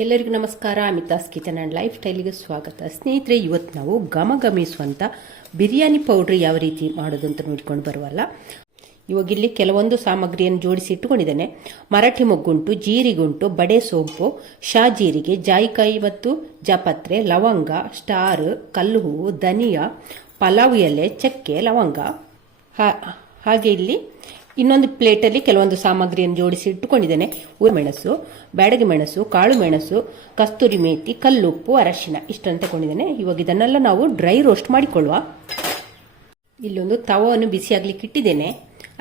ಎಲ್ಲರಿಗೂ ನಮಸ್ಕಾರ. Amitha's kitchen and life ಸ್ಟೈಲಿಗೆ ಸ್ವಾಗತ. ಸ್ನೇಹಿತರೆ, ಇವತ್ತು ನಾವು ಘಮಘಮಿಸುವಂಥ ಬಿರಿಯಾನಿ ಪೌಡ್ರ್ ಯಾವ ರೀತಿ ಮಾಡೋದು ಅಂತ ನೋಡ್ಕೊಂಡು ಬರುವಲ್ಲ. ಇವಾಗ ಇಲ್ಲಿ ಕೆಲವೊಂದು ಸಾಮಗ್ರಿಯನ್ನು ಜೋಡಿಸಿ ಇಟ್ಟುಕೊಂಡಿದ್ದೇನೆ. ಮರಾಠಿ ಮೊಗ್ಗುಂಟು, ಜೀರಿಗುಂಟು, ಬಡೆ ಸೋಂಪು, ಶಾ ಜೀರಿಗೆ, ಜಾಯಿಕಾಯಿ ಮತ್ತು ಜಾಪತ್ರೆ, ಲವಂಗ, ಸ್ಟಾರ್, ಕಲ್ಲು ಹೂವು, ಧನಿಯಾ, ಪಲಾವ್ ಎಲೆ, ಚಕ್ಕೆ, ಲವಂಗ. ಹಾಗೆ ಇಲ್ಲಿ ಇನ್ನೊಂದು ಪ್ಲೇಟಲ್ಲಿ ಕೆಲವೊಂದು ಸಾಮಗ್ರಿಯನ್ನು ಜೋಡಿಸಿ ಇಟ್ಟುಕೊಂಡಿದ್ದೇನೆ. ಮೆಣಸು, ಬ್ಯಾಡಗಿ ಮೆಣಸು, ಕಾಳು ಮೆಣಸು, ಕಸ್ತೂರಿ ಮೇಥಿ, ಕಲ್ಲುಪ್ಪು, ಅರಶಿನ ಇಷ್ಟನ್ನು ತಗೊಂಡಿದ್ದೇನೆ. ಇವಾಗ ಇದನ್ನೆಲ್ಲ ನಾವು ಡ್ರೈ ರೋಸ್ಟ್ ಮಾಡಿಕೊಳ್ಳುವ. ಇಲ್ಲೊಂದು ತವವನ್ನು ಬಿಸಿಯಾಗ್ಲಿಕ್ಕೆ ಇಟ್ಟಿದ್ದೇನೆ.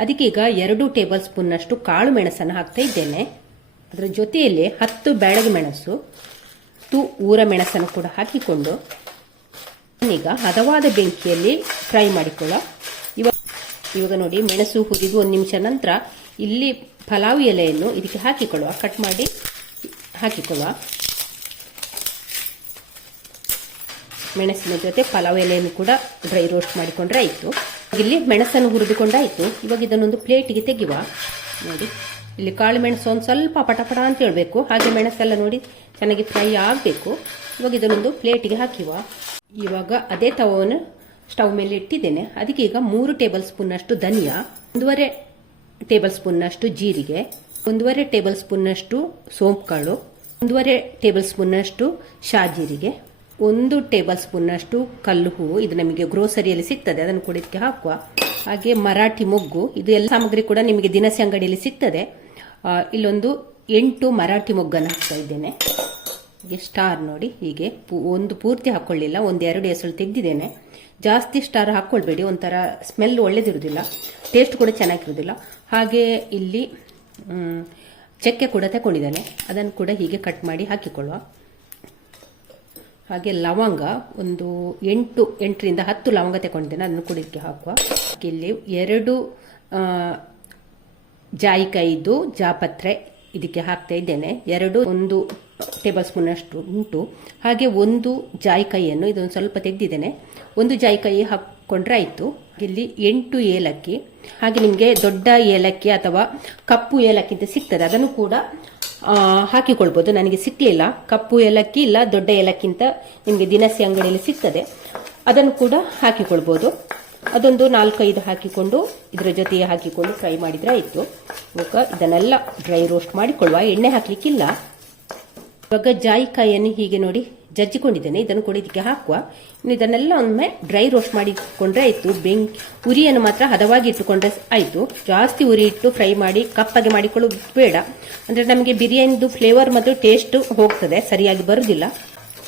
ಅದಕ್ಕೆ ಈಗ 2 ಟೇಬಲ್ ಸ್ಪೂನ್ನಷ್ಟು ಕಾಳು ಮೆಣಸನ್ನು ಹಾಕ್ತಾ ಇದ್ದೇನೆ. ಅದರ ಜೊತೆಯಲ್ಲಿ 10 ಬ್ಯಾಡಗಿ ಮೆಣಸು, ಊರ ಮೆಣಸನ್ನು ಕೂಡ ಹಾಕಿಕೊಂಡು ಈಗ ಹದವಾದ ಬೆಂಕಿಯಲ್ಲಿ ಫ್ರೈ ಮಾಡಿಕೊಳ್ಳ. ಇವಾಗ ನೋಡಿ, ಮೆಣಸು ಹುರಿದು 1 ನಿಮಿಷ ನಂತರ ಇಲ್ಲಿ ಪಲಾವ್ ಎಲೆಯನ್ನು ಇದಕ್ಕೆ ಹಾಕಿಕೊಳ್ಳುವ. ಕಟ್ ಮಾಡಿ ಹಾಕಿಕೊಳ್ಳುವ. ಮೆಣಸಿನ ಜೊತೆ ಪಲಾವ್ ಎಲೆಯನ್ನು ಕೂಡ ಡ್ರೈ ರೋಸ್ಟ್ ಮಾಡಿಕೊಂಡ್ರೆ ಆಯಿತು. ಇಲ್ಲಿ ಮೆಣಸನ್ನು ಹುರಿದುಕೊಂಡಾಯಿತು. ಇವಾಗ ಇದನ್ನೊಂದು ಪ್ಲೇಟಿಗೆ ತೆಗೆಯುವ. ನೋಡಿ, ಇಲ್ಲಿ ಕಾಳು ಮೆಣಸು ಒಂದು ಸ್ವಲ್ಪ ಪಟಪಟ ಅಂತ ಹೇಳಬೇಕು. ಹಾಗೆ ಮೆಣಸೆಲ್ಲ ನೋಡಿ ಚೆನ್ನಾಗಿ ಫ್ರೈ ಆಗಬೇಕು. ಇವಾಗ ಇದನ್ನೊಂದು ಪ್ಲೇಟಿಗೆ ಹಾಕಿವ. ಇವಾಗ ಅದೇ ತವವನ್ನು ಸ್ಟವ್ ಮೇಲೆ ಇಟ್ಟಿದ್ದೇನೆ. ಅದಕ್ಕೆ ಈಗ 3 ಟೇಬಲ್ ಸ್ಪೂನ್ನಷ್ಟು ಧನಿಯಾ, 1.5 ಟೇಬಲ್ ಸ್ಪೂನ್ನಷ್ಟು ಜೀರಿಗೆ, 1.5 ಟೇಬಲ್ ಸ್ಪೂನ್ನಷ್ಟು ಸೋಂಪು ಕಾಳು, 1.5 ಟೇಬಲ್ ಸ್ಪೂನ್ನಷ್ಟು ಶಾ ಜೀರಿಗೆ, 1 ಟೇಬಲ್ ಸ್ಪೂನ್ನಷ್ಟು ಕಲ್ಲು ಹೂವು. ಇದು ನಮಗೆ ಗ್ರೋಸರಿಯಲ್ಲಿ ಸಿಗ್ತದೆ, ಅದನ್ನು ಕೂಡ ಇದಕ್ಕೆ ಹಾಕುವ. ಹಾಗೆ ಮರಾಠಿ ಮೊಗ್ಗು, ಇದು ಎಲ್ಲ ಸಾಮಗ್ರಿ ಕೂಡ ನಿಮಗೆ ದಿನಸಿ ಅಂಗಡಿಯಲ್ಲಿ ಸಿಗ್ತದೆ. ಇಲ್ಲೊಂದು 8 ಮರಾಠಿ ಮೊಗ್ಗನ್ನು ಹಾಕ್ತಾ ಇದ್ದೇನೆ. ಹೀಗೆ ಸ್ಟಾರ್ ನೋಡಿ, ಹೀಗೆ ಒಂದು ಪೂರ್ತಿ ಹಾಕೊಳ್ಳಿಲ್ಲ, 1-2 ಎಸಳು ತೆಗೆದಿದ್ದೇನೆ. ಜಾಸ್ತಿ ಸ್ಟಾರ್ ಹಾಕ್ಕೊಳ್ಬೇಡಿ, ಒಂಥರ ಸ್ಮೆಲ್ ಒಳ್ಳೇದಿರುವುದಿಲ್ಲ, ಟೇಸ್ಟ್ ಕೂಡ ಚೆನ್ನಾಗಿರುವುದಿಲ್ಲ. ಹಾಗೆ ಇಲ್ಲಿ ಚಕ್ಕೆ ಕೂಡ ತಗೊಂಡಿದ್ದೇನೆ, ಅದನ್ನು ಕೂಡ ಹೀಗೆ ಕಟ್ ಮಾಡಿ ಹಾಕಿಕೊಳ್ಳುವ. ಹಾಗೆ ಲವಂಗ ಒಂದು 8ರಿಂದ 10 ಲವಂಗ ತಗೊಂಡಿದ್ದೇನೆ, ಅದನ್ನು ಕೂಡ ಇದಕ್ಕೆ ಹಾಕುವ. ಇಲ್ಲಿ 2 ಜಾಯಿಕಾಯಿದು ಜಾಪತ್ರೆ ಇದಕ್ಕೆ ಹಾಕ್ತಾ ಇದ್ದೇನೆ. 1 ಟೇಬಲ್ ಸ್ಪೂನ್ ಅಷ್ಟು ಉಂಟು. ಹಾಗೆ 1 ಜಾಯಿಕಾಯಿಯನ್ನು ಇದೊಂದು ಸ್ವಲ್ಪ ತೆಗೆದಿದ್ದೇನೆ. 1 ಜಾಯಿಕಾಯಿ ಹಾಕ್ಕೊಂಡ್ರೆ ಆಯಿತು. ಇಲ್ಲಿ 8 ಏಲಕ್ಕಿ, ಹಾಗೆ ನಿಮಗೆ ದೊಡ್ಡ ಏಲಕ್ಕಿ ಅಥವಾ ಕಪ್ಪು ಏಲಕ್ಕಿ ಅಂತ ಸಿಗ್ತದೆ, ಅದನ್ನು ಕೂಡ ಹಾಕಿಕೊಳ್ಬೋದು. ನನಗೆ ಸಿಕ್ಕಲಿಲ್ಲ, ಕಪ್ಪು ಏಲಕ್ಕಿ ಇಲ್ಲ ದೊಡ್ಡ ಏಲಕ್ಕಿ ಅಂತ ನಿಮಗೆ ದಿನಸಿ ಅಂಗಡಿಯಲ್ಲಿ ಸಿಗ್ತದೆ, ಅದನ್ನು ಕೂಡ ಹಾಕಿಕೊಳ್ಬೋದು. ಅದೊಂದು 4-5 ಹಾಕಿಕೊಂಡು ಇದರ ಜೊತೆಗೆ ಹಾಕಿಕೊಂಡು ಫ್ರೈ ಮಾಡಿದರೆ ಆಯಿತು. ಇವಾಗ ಇದನ್ನೆಲ್ಲ ಡ್ರೈ ರೋಸ್ಟ್ ಮಾಡಿಕೊಳ್ಳುವ, ಎಣ್ಣೆ ಹಾಕಲಿಕ್ಕಿಲ್ಲ. ಇವಾಗ ಜಾಯಿಕಾಯಿಯನ್ನು ಹೀಗೆ ನೋಡಿ ಜಜ್ಜಿಕೊಂಡಿದ್ದೇನೆ, ಇದನ್ನು ಕೂಡ ಇದಕ್ಕೆ ಹಾಕುವ. ಇನ್ನು ಇದನ್ನೆಲ್ಲ ಒಮ್ಮೆ ಡ್ರೈ ರೋಸ್ಟ್ ಮಾಡಿಕೊಂಡ್ರೆ ಆಯಿತು. ಉರಿಯನ್ನು ಮಾತ್ರ ಹದವಾಗಿ ಇಟ್ಟುಕೊಂಡ್ರೆ ಆಯಿತು. ಜಾಸ್ತಿ ಉರಿ ಇಟ್ಟು ಫ್ರೈ ಮಾಡಿ ಕಪ್ಪಗೆ ಮಾಡಿಕೊಳ್ಳೋದು ಬೇಡ, ಅಂದರೆ ನಮಗೆ ಬಿರಿಯಾನಿದು ಫ್ಲೇವರ್ ಮತ್ತು ಟೇಸ್ಟ್ ಹೋಗ್ತದೆ, ಸರಿಯಾಗಿ ಬರುವುದಿಲ್ಲ.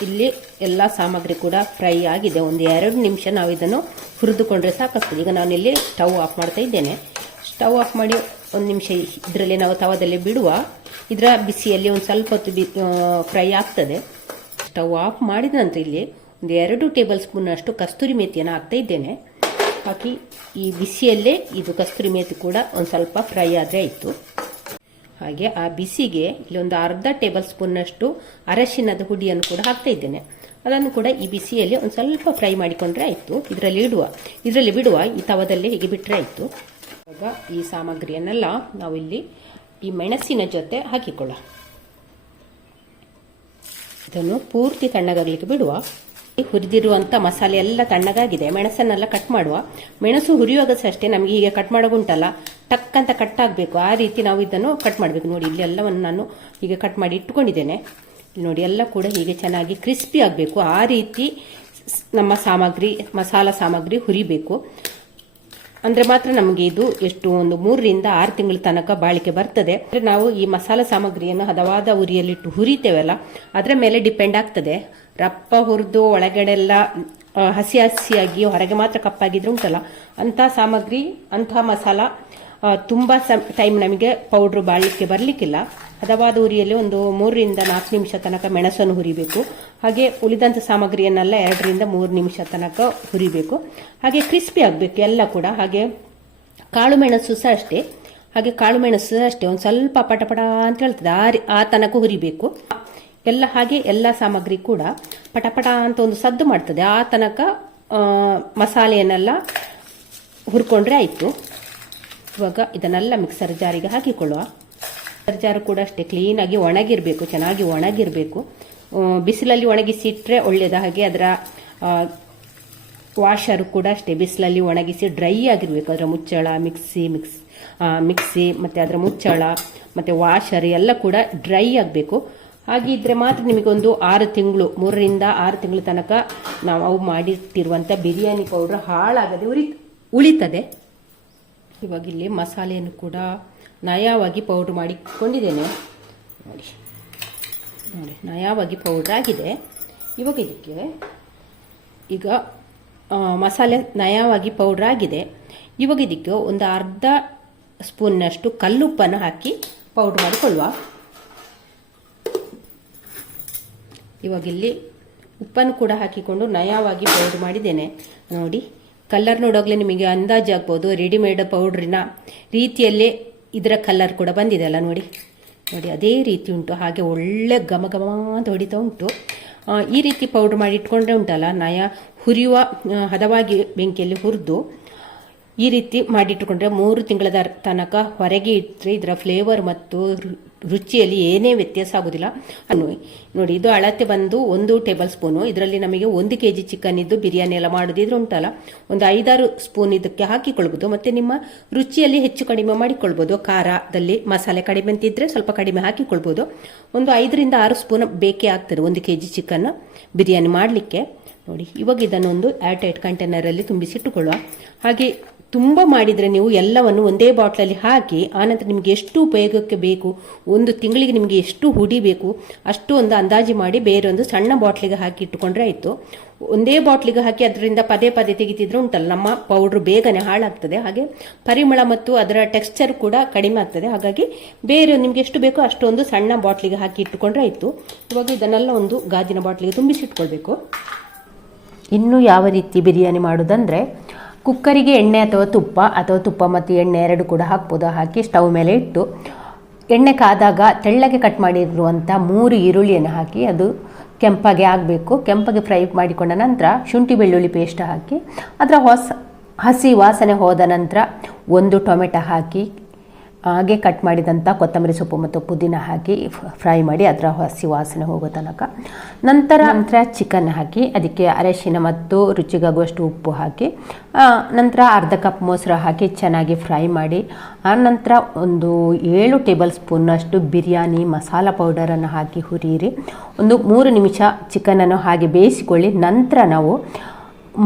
ಇಲ್ಲಿ ಎಲ್ಲ ಸಾಮಗ್ರಿ ಕೂಡ ಫ್ರೈ ಆಗಿದೆ. 1-2 ನಿಮಿಷ ನಾವು ಇದನ್ನು ಹುರಿದುಕೊಂಡ್ರೆ ಸಾಕಾಗ್ತದೆ. ಈಗ ನಾನಿಲ್ಲಿ ಸ್ಟವ್ ಆಫ್ ಮಾಡ್ತಾ ಇದ್ದೇನೆ. ಸ್ಟವ್ ಆಫ್ ಮಾಡಿ 1 ನಿಮಿಷ ಇದರಲ್ಲಿ ನಾವು ತವದಲ್ಲಿ ಬಿಡುವ. ಇದರ ಬಿಸಿಯಲ್ಲಿ ಒಂದು ಸ್ವಲ್ಪ ಹೊತ್ತು ಫ್ರೈ ಆಗ್ತದೆ. ಸ್ಟವ್ ಆಫ್ ಮಾಡಿದ ನಂತರ ಇಲ್ಲಿ 2 ಟೇಬಲ್ ಸ್ಪೂನ್ ಅಷ್ಟು ಕಸ್ತೂರಿ ಮೇಥಿಯನ್ನು ಹಾಕ್ತಾ ಇದ್ದೇನೆ. ಹಾಕಿ ಈ ಬಿಸಿಯಲ್ಲೇ ಇದು ಕಸ್ತೂರಿ ಮೇಥಿ ಕೂಡ ಒಂದು ಸ್ವಲ್ಪ ಫ್ರೈ ಆದರೆ ಆಯಿತು. ಹಾಗೆ ಆ ಬಿಸಿಗೆ ಇಲ್ಲಿ ಒಂದು ಅರ್ಧ ಟೇಬಲ್ ಸ್ಪೂನ್ನಷ್ಟು ಅರಶಿನದ ಹುಡಿಯನ್ನು ಕೂಡ ಹಾಕ್ತಾ ಇದ್ದೇನೆ. ಅದನ್ನು ಕೂಡ ಈ ಬಿಸಿಯಲ್ಲಿ ಒಂದು ಸ್ವಲ್ಪ ಫ್ರೈ ಮಾಡಿಕೊಂಡ್ರೆ ಆಯಿತು. ಇದರಲ್ಲಿ ಬಿಡುವ, ಈ ತವದಲ್ಲಿ ಹೀಗೆ ಬಿಟ್ಟರೆ ಆಯಿತು. ಇವಾಗ ಈ ಸಾಮಗ್ರಿಯನ್ನೆಲ್ಲ ನಾವು ಇಲ್ಲಿ ಈ ಮೆಣಸಿನ ಜೊತೆ ಹಾಕಿಕೊಳ್ಳ. ಇದನ್ನು ಪೂರ್ತಿ ತಣ್ಣಗಾಗಲಿಕ್ಕೆ ಬಿಡುವ. ಹುರಿದಿರುವಂಥ ಮಸಾಲೆ ಎಲ್ಲ ತಣ್ಣಗಾಗಿದೆ. ಮೆಣಸನ್ನೆಲ್ಲ ಕಟ್ ಮಾಡುವ. ಮೆಣಸು ಹುರಿಯುವಾಗ ಅಷ್ಟೇ ನಮಗೆ ಹೀಗೆ ಕಟ್ ಮಾಡೋಗುಂಟಲ್ಲ, ಟಕ್ ಅಂತ ಕಟ್ ಆಗಬೇಕು, ಆ ರೀತಿ ನಾವು ಇದನ್ನು ಕಟ್ ಮಾಡಬೇಕು. ನೋಡಿ, ಇಲ್ಲಿ ಎಲ್ಲವನ್ನು ನಾನು ಹೀಗೆ ಕಟ್ ಮಾಡಿ ಇಟ್ಟುಕೊಂಡಿದ್ದೇನೆ. ಇಲ್ಲಿ ನೋಡಿ, ಎಲ್ಲ ಕೂಡ ಹೀಗೆ ಚೆನ್ನಾಗಿ ಕ್ರಿಸ್ಪಿ ಆಗಬೇಕು. ಆ ರೀತಿ ನಮ್ಮ ಮಸಾಲ ಸಾಮಗ್ರಿ ಹುರಿಬೇಕು. ಅಂದರೆ ಮಾತ್ರ ನಮಗೆ ಇದು ಎಷ್ಟು ಒಂದು 3ರಿಂದ 6 ತಿಂಗಳ ತನಕ ಬಾಳಿಕೆ ಬರ್ತದೆ. ನಾವು ಈ ಮಸಾಲ ಸಾಮಗ್ರಿಯನ್ನು ಹದವಾದ ಉರಿಯಲ್ಲಿಟ್ಟು ಹುರಿತೇವಲ್ಲ, ಅದರ ಮೇಲೆ ಡಿಪೆಂಡ್ ಆಗ್ತದೆ. ರಪ್ಪ ಹುರಿದು ಒಳಗಡೆ ಎಲ್ಲ ಹಸಿ ಹಸಿಯಾಗಿ ಹೊರಗೆ ಮಾತ್ರ ಕಪ್ಪಾಗಿದ್ರೆ ಉಂಟಲ್ಲ, ಅಂಥ ಸಾಮಗ್ರಿ, ಅಂಥ ಮಸಾಲ ತುಂಬ ಟೈಮ್ ನಮಗೆ ಪೌಡ್ರು ಬಾಳಲಿಕ್ಕೆ ಬರಲಿಕ್ಕಿಲ್ಲ. ಹದವಾದ ಉರಿಯಲ್ಲಿ ಒಂದು 3ರಿಂದ 4 ನಿಮಿಷ ತನಕ ಮೆಣಸನ್ನು ಹುರಿಬೇಕು. ಹಾಗೆ ಉಳಿದಂಥ ಸಾಮಗ್ರಿಯನ್ನೆಲ್ಲ 2ರಿಂದ 3 ನಿಮಿಷ ತನಕ ಹುರಿಬೇಕು. ಹಾಗೆ ಕ್ರಿಸ್ಪಿ ಆಗಬೇಕು ಎಲ್ಲ ಕೂಡ. ಹಾಗೆ ಕಾಳು ಮೆಣಸು ಸಹ ಅಷ್ಟೇ. ಒಂದು ಸ್ವಲ್ಪ ಪಟಪಟ ಅಂತ ಹೇಳ್ತದೆ, ಆ ತನಕ ಹುರಿಬೇಕು ಎಲ್ಲ. ಹಾಗೆ ಎಲ್ಲ ಸಾಮಗ್ರಿ ಕೂಡ ಪಟಪಟ ಅಂತ ಒಂದು ಸದ್ದು ಮಾಡ್ತದೆ, ಆ ತನಕ ಮಸಾಲೆಯನ್ನೆಲ್ಲ ಹುರ್ಕೊಂಡ್ರೆ ಆಯಿತು. ಇವಾಗ ಇದನ್ನೆಲ್ಲ ಮಿಕ್ಸರ್ ಜಾರಿಗೆ ಹಾಕಿಕೊಳ್ಳುವ. ಜಾರು ಕೂಡ ಅಷ್ಟೇ ಕ್ಲೀನಾಗಿ ಒಣಗಿರಬೇಕು, ಚೆನ್ನಾಗಿ ಒಣಗಿರಬೇಕು. ಬಿಸಿಲಲ್ಲಿ ಒಣಗಿಸಿಟ್ರೆ ಒಳ್ಳೆಯದು. ಹಾಗೆ ಅದರ ವಾಷರು ಕೂಡ ಅಷ್ಟೇ ಬಿಸಿಲಲ್ಲಿ ಒಣಗಿಸಿ ಡ್ರೈ ಆಗಿರಬೇಕು. ಅದರ ಮುಚ್ಚಳ, ಮಿಕ್ಸಿ ಮತ್ತು ಅದರ ಮುಚ್ಚಳ ಮತ್ತು ವಾಷರ್ ಎಲ್ಲ ಕೂಡ ಡ್ರೈ ಆಗಬೇಕು. ಹಾಗಿದ್ರೆ ಮಾತ್ರ ನಿಮಗೊಂದು 6 ತಿಂಗಳು, 3 ರಿಂದ 6 ತಿಂಗಳ ತನಕ ನಾವು ಮಾಡಿಟ್ಟಿರುವಂಥ ಬಿರಿಯಾನಿ ಪೌಡ್ರ್ ಹಾಳಾಗದೆ ಉಳಿತದೆ. ಇವಾಗ ಇಲ್ಲಿ ಮಸಾಲೆಯನ್ನು ಕೂಡ ನಯವಾಗಿ ಪೌಡ್ರ್ ಮಾಡಿಕೊಂಡಿದ್ದೇನೆ. ನೋಡಿ ನಯವಾಗಿ ಪೌಡ್ರ್ ಆಗಿದೆ. ಇವಾಗ ಇದಕ್ಕೆ ಈಗ ಮಸಾಲೆ ನಯವಾಗಿ ಪೌಡ್ರ್ ಆಗಿದೆ. ಇವಾಗ ಇದಕ್ಕೆ ಒಂದು ಅರ್ಧ ಸ್ಪೂನ್ನಷ್ಟು ಕಲ್ಲುಪ್ಪನ್ನು ಹಾಕಿ ಪೌಡ್ರ್ ಮಾಡಿಕೊಳ್ಳುವ. ಇವಾಗ ಇಲ್ಲಿ ಉಪ್ಪನ್ನು ಕೂಡ ಹಾಕಿಕೊಂಡು ನಯವಾಗಿ ಪೌಡ್ರ್ ಮಾಡಿದ್ದೇನೆ. ನೋಡಿ ಕಲರ್ ನೋಡೋಗ್ಲೇ ನಿಮಗೆ ಅಂದಾಜಾಗ್ಬೋದು, ರೆಡಿಮೇಡ್ ಪೌಡ್ರಿನ ರೀತಿಯಲ್ಲೇ ಇದರ ಕಲರ್ ಕೂಡ ಬಂದಿದೆ ಅಲ್ಲ. ನೋಡಿ ಅದೇ ರೀತಿ ಉಂಟು. ಹಾಗೆ ಒಳ್ಳೆ ಘಮ ಅಂತ ಹೊಡಿತಾ ಉಂಟು. ಈ ರೀತಿ ಪೌಡ್ರ್ ಮಾಡಿ ಇಟ್ಕೊಂಡ್ರೆ ಉಂಟಲ್ಲ, ಹುರಿಯುವ ಹದವಾಗಿ ಬೆಂಕಿಯಲ್ಲಿ ಹುರಿದು ಈ ರೀತಿ ಮಾಡಿಟ್ಟುಕೊಂಡ್ರೆ 3 ತಿಂಗಳ ತನಕ ಹೊರಗೆ ಇಟ್ಟರೆ ಇದರ ಫ್ಲೇವರ್ ಮತ್ತು ರುಚಿಯಲ್ಲಿ ಏನೇ ವ್ಯತ್ಯಾಸ ಆಗೋದಿಲ್ಲ. ನೋಡಿ ಇದು ಅಳತೆ ಬಂದು 1 ಟೇಬಲ್ ಸ್ಪೂನು. ಇದರಲ್ಲಿ ನಮಗೆ 1 kg ಚಿಕನ್ ಇದ್ದು ಬಿರಿಯಾನಿ ಎಲ್ಲ ಮಾಡೋದಿದ್ರೆ ಉಂಟಲ್ಲ, ಒಂದು 5-6 ಸ್ಪೂನ್ ಇದಕ್ಕೆ ಹಾಕಿಕೊಳ್ಬೋದು. ಮತ್ತು ನಿಮ್ಮ ರುಚಿಯಲ್ಲಿ ಹೆಚ್ಚು ಕಡಿಮೆ ಮಾಡಿಕೊಳ್ಬೋದು. ಖಾರದಲ್ಲಿ ಮಸಾಲೆ ಕಡಿಮೆ ಅಂತಿದ್ರೆ ಸ್ವಲ್ಪ ಕಡಿಮೆ ಹಾಕಿಕೊಳ್ಬೋದು. ಒಂದು 5 ರಿಂದ 6 ಸ್ಪೂನ್ ಬೇಕೇ ಆಗ್ತದೆ 1 kg ಚಿಕನ್ ಬಿರಿಯಾನಿ ಮಾಡಲಿಕ್ಕೆ. ನೋಡಿ ಇವಾಗ ಇದನ್ನೊಂದು ಏರ್ಟೈಟ್ ಕಂಟೈನರಲ್ಲಿ ತುಂಬಿಸಿಟ್ಟುಕೊಳ್ಳುವ. ಹಾಗೆ ತುಂಬ ಮಾಡಿದರೆ ನೀವು ಎಲ್ಲವನ್ನು ಒಂದೇ ಬಾಟ್ಲಲ್ಲಿ ಹಾಕಿ ಆನಂತರ ನಿಮಗೆ ಎಷ್ಟು ಉಪಯೋಗಕ್ಕೆ ಬೇಕು, 1 ತಿಂಗಳಿಗೆ ನಿಮಗೆ ಎಷ್ಟು ಹುಡಿ ಬೇಕು ಅಷ್ಟು ಒಂದು ಅಂದಾಜು ಮಾಡಿ ಬೇರೊಂದು ಸಣ್ಣ ಬಾಟ್ಲಿಗೆ ಹಾಕಿ ಇಟ್ಟುಕೊಂಡ್ರೆ ಆಯಿತು. ಒಂದೇ ಬಾಟ್ಲಿಗೆ ಹಾಕಿ ಅದರಿಂದ ಪದೇ ತೆಗಿತಿದ್ರೆ ಉಂಟಲ್ಲ ನಮ್ಮ ಪೌಡ್ರ್ ಬೇಗನೆ ಹಾಳಾಗ್ತದೆ. ಹಾಗೆ ಪರಿಮಳ ಮತ್ತು ಅದರ ಟೆಕ್ಸ್ಚರ್ ಕೂಡ ಕಡಿಮೆ ಆಗ್ತದೆ. ಹಾಗಾಗಿ ಬೇರೆ ನಿಮಗೆ ಎಷ್ಟು ಬೇಕೋ ಅಷ್ಟೊಂದು ಸಣ್ಣ ಬಾಟ್ಲಿಗೆ ಹಾಕಿ ಇಟ್ಟುಕೊಂಡ್ರೆ ಆಯಿತು. ಇವಾಗ ಇದನ್ನೆಲ್ಲ ಒಂದು ಗಾಜಿನ ಬಾಟ್ಲಿಗೆ ತುಂಬಿಸಿಟ್ಕೊಳ್ಬೇಕು. ಇನ್ನು ಯಾವ ರೀತಿ ಬಿರಿಯಾನಿ ಮಾಡೋದಂದರೆ, ಕುಕ್ಕರಿಗೆ ಎಣ್ಣೆ ಅಥವಾ ತುಪ್ಪ ಮತ್ತು ಎಣ್ಣೆ 2 ಕೂಡ ಹಾಕ್ಬೋದು. ಹಾಕಿ ಸ್ಟವ್ ಮೇಲೆ ಇಟ್ಟು ಎಣ್ಣೆ ಕಾದಾಗ ತೆಳ್ಳಗೆ ಕಟ್ ಮಾಡಿರುವಂಥ 3 ಈರುಳ್ಳಿಯನ್ನು ಹಾಕಿ ಅದು ಕೆಂಪಗೆ ಆಗಬೇಕು. ಕೆಂಪಗೆ ಫ್ರೈ ಮಾಡಿಕೊಂಡ ನಂತರ ಶುಂಠಿ ಬೆಳ್ಳುಳ್ಳಿ ಪೇಸ್ಟ್ ಹಾಕಿ ಅದರ ಹಸಿ ವಾಸನೆ ಹೋದ ನಂತರ 1 ಟೊಮೆಟೊ ಹಾಕಿ ಹಾಗೆ ಕಟ್ ಮಾಡಿದಂಥ ಕೊತ್ತಂಬರಿ ಸೊಪ್ಪು ಮತ್ತು ಪುದೀನ ಹಾಕಿ ಫ್ರೈ ಮಾಡಿ ಅದರ ಹಸಿ ವಾಸನೆ ಹೋಗೋ ತನಕ. ನಂತರ ಚಿಕನ್ ಹಾಕಿ ಅದಕ್ಕೆ ಅರಿಶಿನ ಮತ್ತು ರುಚಿಗಾಗುವಷ್ಟು ಉಪ್ಪು ಹಾಕಿ ನಂತರ ಅರ್ಧ ಕಪ್ ಮೊಸರು ಹಾಕಿ ಚೆನ್ನಾಗಿ ಫ್ರೈ ಮಾಡಿ ಆನಂತರ ಒಂದು 7 ಟೇಬಲ್ ಸ್ಪೂನ್ನಷ್ಟು ಬಿರಿಯಾನಿ ಮಸಾಲ ಪೌಡರನ್ನು ಹಾಕಿ ಹುರಿಯಿರಿ. ಒಂದು 3 ನಿಮಿಷ ಚಿಕನನ್ನು ಹಾಗೆ ಬೇಯಿಸಿಕೊಳ್ಳಿ. ನಂತರ ನಾವು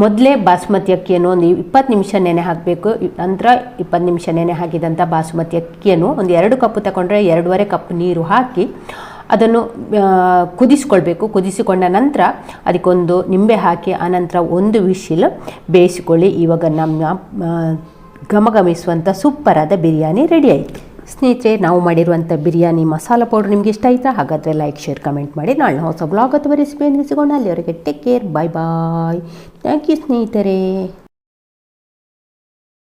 ಮೊದಲೇ ಬಾಸುಮತಿ ಅಕ್ಕಿಯನ್ನು ಒಂದು 20 ನಿಮಿಷ ನೆನೆ ಹಾಕಬೇಕು. ನಂತರ 20 ನಿಮಿಷ ನೆನೆ ಹಾಕಿದಂಥ ಬಾಸುಮತಿ ಅಕ್ಕಿಯನ್ನು ಒಂದು 2 ಕಪ್ ತಗೊಂಡ್ರೆ 2.5 ಕಪ್ ನೀರು ಹಾಕಿ ಅದನ್ನು ಕುದಿಸ್ಕೊಳ್ಬೇಕು. ಕುದಿಸಿಕೊಂಡ ನಂತರ ಅದಕ್ಕೊಂದು ನಿಂಬೆ ಹಾಕಿ ಆನಂತರ 1 ವಿಶಿಲ್ ಬೇಯಿಸಿಕೊಳ್ಳಿ. ಇವಾಗ ನಮ್ಮ ಘಮಘಮಿಸುವಂಥ ಸೂಪರಾದ ಬಿರಿಯಾನಿ ರೆಡಿ ಆಯಿತು. ಸ್ನೇಹಿತರೆ, ನಾವು ಮಾಡಿರುವಂಥ ಬಿರಿಯಾನಿ ಮಸಾಲ ಪೌಡರ್ ನಿಮಗೆ ಇಷ್ಟ ಆಯಿತಾ? ಹಾಗಾದರೆ ಲೈಕ್, ಶೇರ್, ಕಮೆಂಟ್ ಮಾಡಿ. ನಾಳೆ ಹೊಸ ಬ್ಲಾಗ್ ಅಥವಾ ರೆಸಿಪಿಯನ್ನು ಸಿಗೋಣ. ಅಲ್ಲಿವರೆಗೆ take care, bye. Thank you ಸ್ನೇಹಿತರೆ.